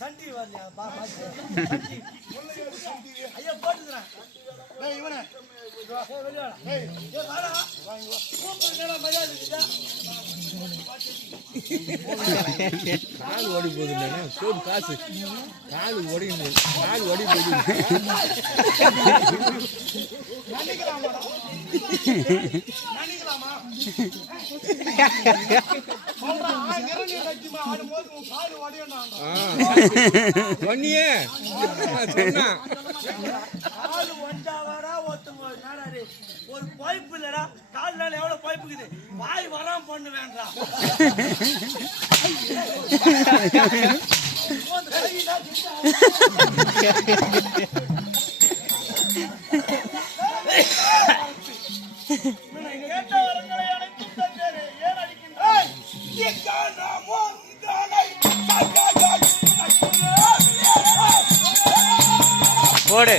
Sun TV வரலையா? ஐயா போட்டுக்கிறேன். இவனே கால் ஓடி போகுது, போன் காசு கால் ஓடி போகுது. ஒரு பைப்பு இல்லடா, கால்ல எவ்வளவு பைப்புக்குது, வாய் வராம பண்ணு வேண்டாம். போடு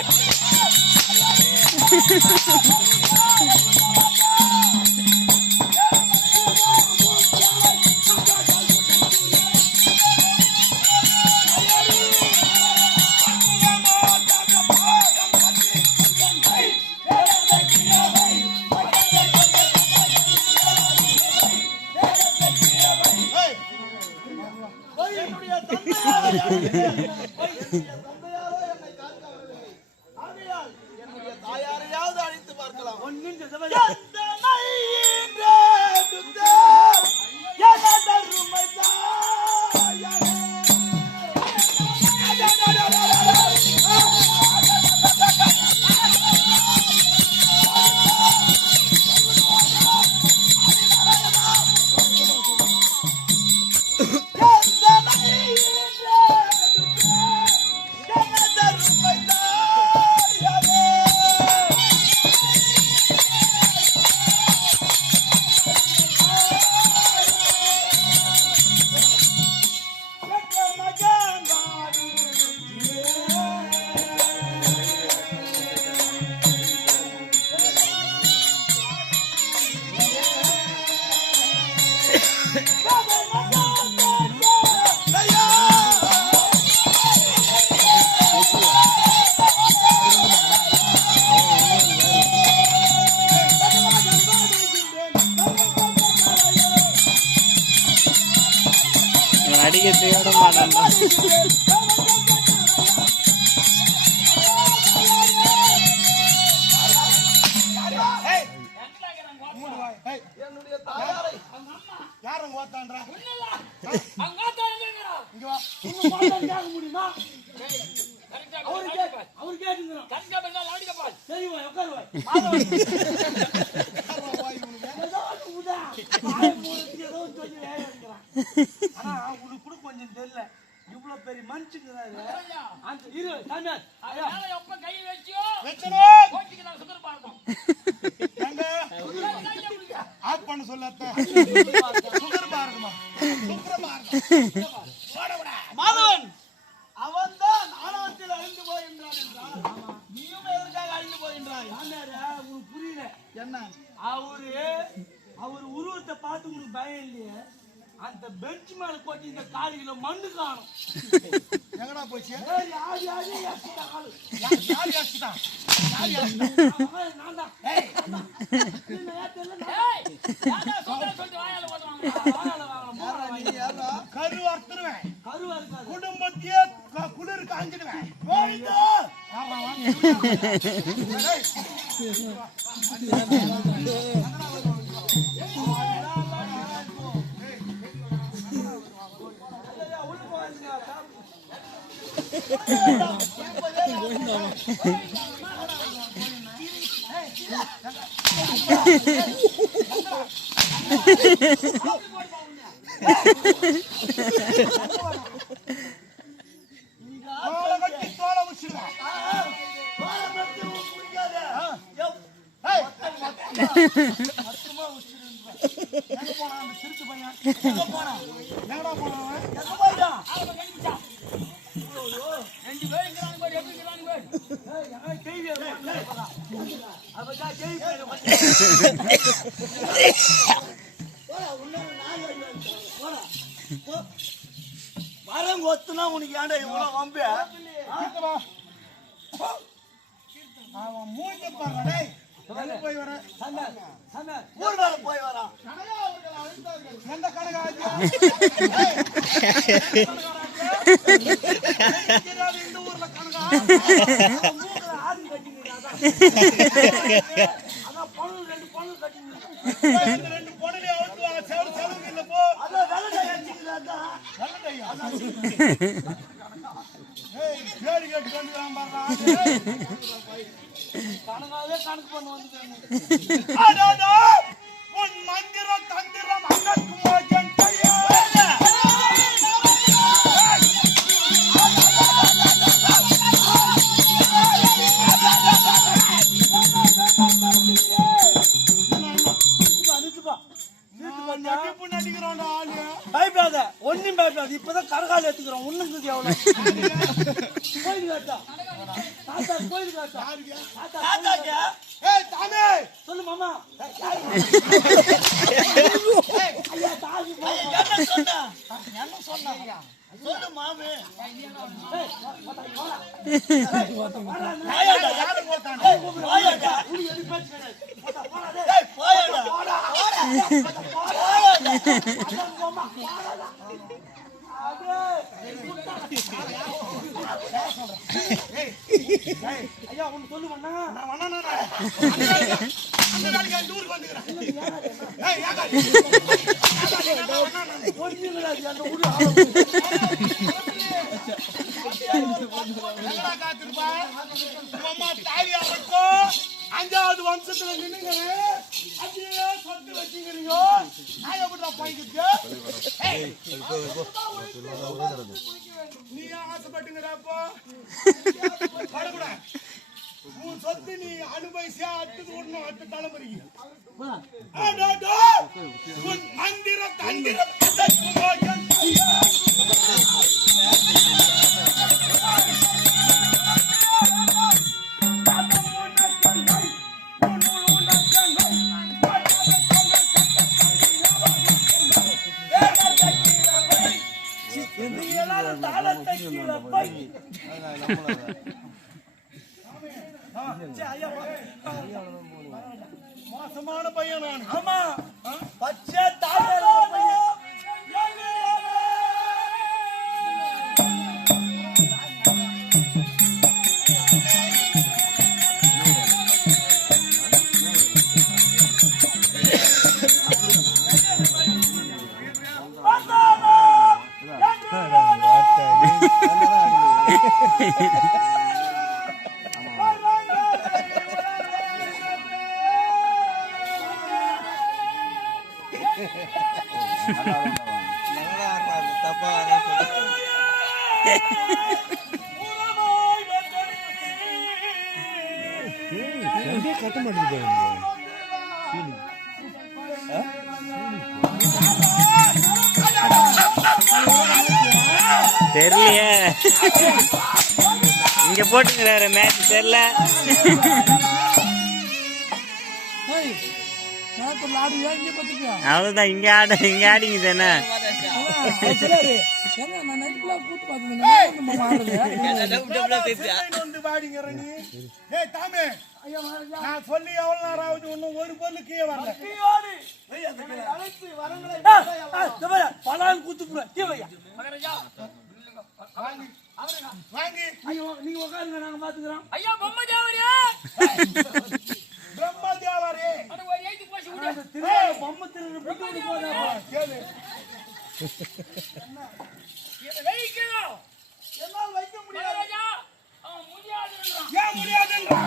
தாயாரையாவது அழைத்து பார்க்கலாம். அடிக்க தேட மாட்டான். என்னுடைய தாயாரை யாரும் ஓத்தான்றா முடியுமா? அவரு கேட்டுங்கிறான். சரிவா உட்காருவா. ஆனா உனக்கு கூட கொஞ்சம் தெரியல, இவ்வளவு பெரிய மனுஷங்கிறாரு. அந்த இரு சாமியார் எப்ப கை வச்சியோ கோச்சிக்கு நான் சுகர் பார்ப்போம். எங்க ஆஃப் பண்ண சொல்லாத. சுகர் பாருமா, சுகர் பாருமா. மாதவன் அவன்தான் ஆணவத்தில் அழிந்து போகின்றான் என்றால் நீயும் எதற்காக அழிந்து போகின்றாய்? உனக்கு புரியல என்ன? அவரு உருவத்தை பார்த்து உனக்கு பயம் இல்லையே? அந்த பெஞ்ச் மேல போட்டு இந்த காலில மண்ணு காணும். எங்கடா போச்சு? குடும்பத்தையே குளிர் காஞ்சிடுவேன். வரம் கொத்துனா உனக்கு ஏன்டா இவ்வளவு வம்பு? அவன் மூஞ்சி பாருடா. போய் வரேன். ஊர் வேலை போய் வரான். எந்த கணக்காச்சு? இந்த ஊர்ல கணக்கா? ஆதி கட்டிங்க அதான் பொண்ணு 2 பொண்ணு கட்டிங்க. 2 பொண்ணு அவுத்து செலவு இல்ல போ. அதான் வெள்ளை அடிச்சுக்கிறாங்க. ஏய் கேடி கேட்டு வந்துறான் பாறா. கணக்காவே கணக்கு பண்ண வந்துட்டாங்க. அடடா உன் மந்திரம் தந்திரம் அண்ணக்கு மோஜன் கையா. பயப்படாத, ஒன்னும் பயப்படாது. இப்பதான் கரகால் எடுத்துக்கிறோம். ஒண்ணுக்கு எவ்வளவு கோயிலுக்கு ஆட்டா தாத்தா, கோயிலுக்கு ஆட்டா தாத்தா. ஏய் தாமே சொல்லு மாமா. என்ன சொன்னா சொல்லு மாமே. யாரு போட்டானே? போயாடா உனி எது பேச்சு கிடையாது. போடா ஏய் போடா. போடா மாமா. ஐயா ஒண்ணு சொல்லுவண்ணா. நான் வண்ணா அந்த நாளைக்கு அந்த ஊருக்கு வந்துக்கிறேன். ஏய் யாரா ஒண்ணுங்களாது அந்த ஊரு எங்கடா காத்திருப்பா? அம்மா தாய் அவருக்கும் 5வது வம்சத்துல நின்னுங்கறே. அப்படியே சொத்து வச்சிக்கிறீங்க. நான் எப்படிடா போய்க்கிட்டு? நீ ஆசைப்பட்டுங்கறாப்போ படக்கூடா. உன் சொத்து நீ அனுபவிச்சா அடுத்து ஓடணும். அடுத்த தலைமுறைக்கு அடடா உன் மந்திரம் தந்திரம் அடக்கு மோஜன் மோசமான பையன் நான். ஆமா பச்சை தாழ கட்ட மாட்டேங்குது. தெரியலையே, இங்க போட்டுக்கிறாரு மேட்ச் தெரியல. அவ்வளவுதான், இங்க ஆடிங்க தானே. நான் சொல்லி எவ்வளவு நேரம் ஆகுது? இன்னும் ஒரு பொருள் கீழே வரல. பலான் கூத்து வாங்கி நீங்க உட்காருங்க, நாங்க பாத்துக்கிறோம். ஐயா பொம்மை தேவரியா பிரம்மா தேவாரே அது ஒரு ஏத்தி போச்சு விடு. பொம்மை திருடு புட்டு போதா கேளு. இத வைக்கணும். என்னால் வைக்க முடியாது. மகாராஜா அவன் முடியாதுன்றான். ஏன் முடியாதுன்றா?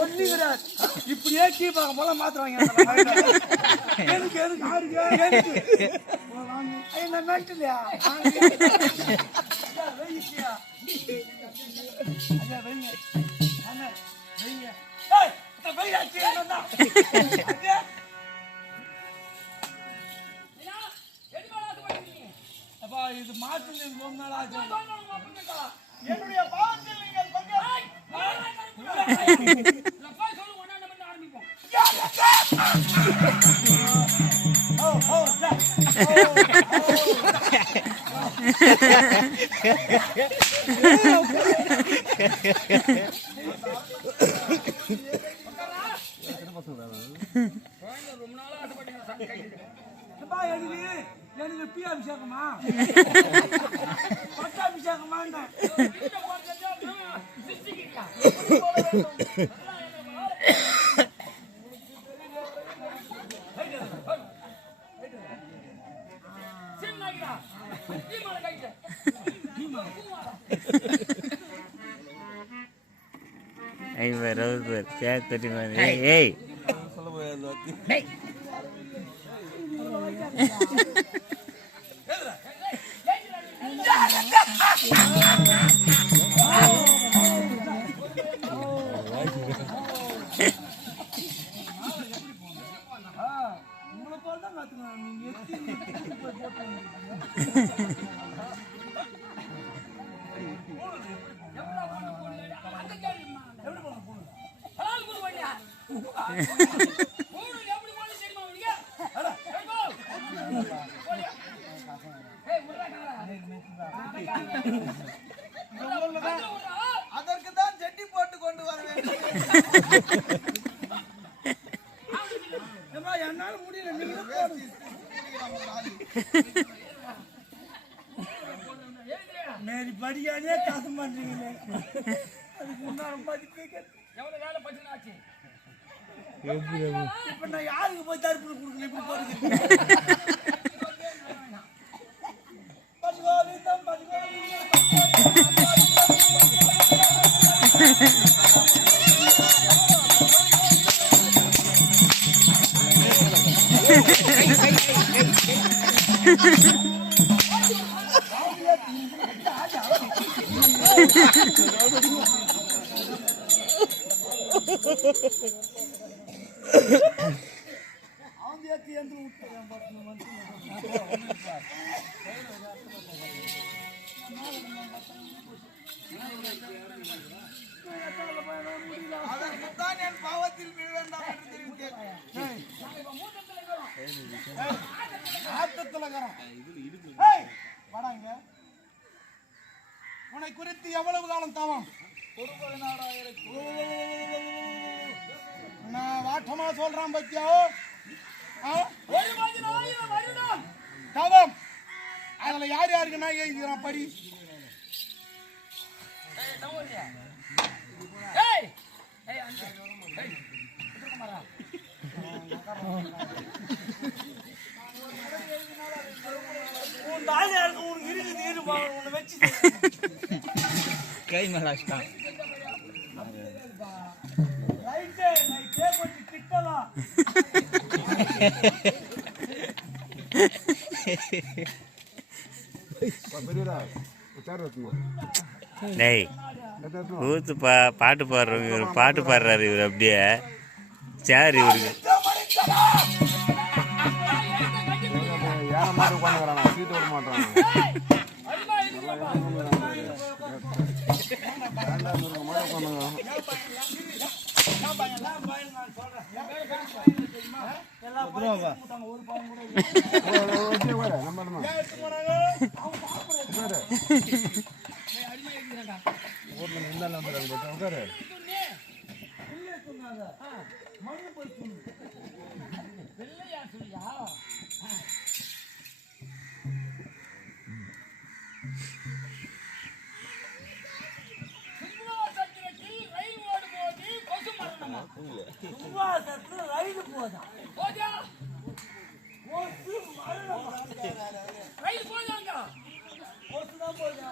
ஒண்ணு கிடையாது. இப்படியே கீப்பாங்க போல மாத்துறாங்க. எனக்கு என்ன நட்டுலையா வைக்கியா வைங்க வைங்க அப்பா இது மாற்று ரொம்ப நாள் ஆச்சு. என்னுடைய பாவத்தில் நீங்கள் பங்கு ரொம்ப நாளா ஆசைப்பட்டேன். எப்பா, எனக்கு பி அபிஷேகமா பட்ட அபிஷேகமான்னு ஐவர் அவர் சேத்தடி மாதிரி ஏய் உங்களை போல தான் கத்துக்கணும். நீங்க அதற்கு தான் செட்டி போட்டு கொண்டு வர வேண்டும். என்னால முடியல. மேரி படிக்காதே காசு பண்றீங்களே. அதுக்கு முன்னாடி எவ்வளவு வேலை பச்சுனாச்சு. இப்ப நான் யாருக்கு போய் தடுப்பு கொடுக்கல இப்படி போறது. அதற்குத்தான் என் பாவத்தில் விழ வேண்டாம் என்று தெரிவித்தேன். உன்னை குறித்து எவ்வளவு காலம் தாவம்? நான் வாட்டமா சொல்றான் பத்தியா? தவம் அதுல யார் யாருக்கு நான் எழுதிக்கிறான் படி. உனக்கு இருக்குது உன்னை வச்சு கை மலாஷ்டான் ரைட்டே கொஞ்சம் கிட்டலாம். டேய் கூத்து பாட்டு பாடுறவங்க இவர் பாட்டு பாடுறாரு இவர் அப்படியே சேர் இவருக்கு ரயில் போதா ரயில் போதாங்க போதா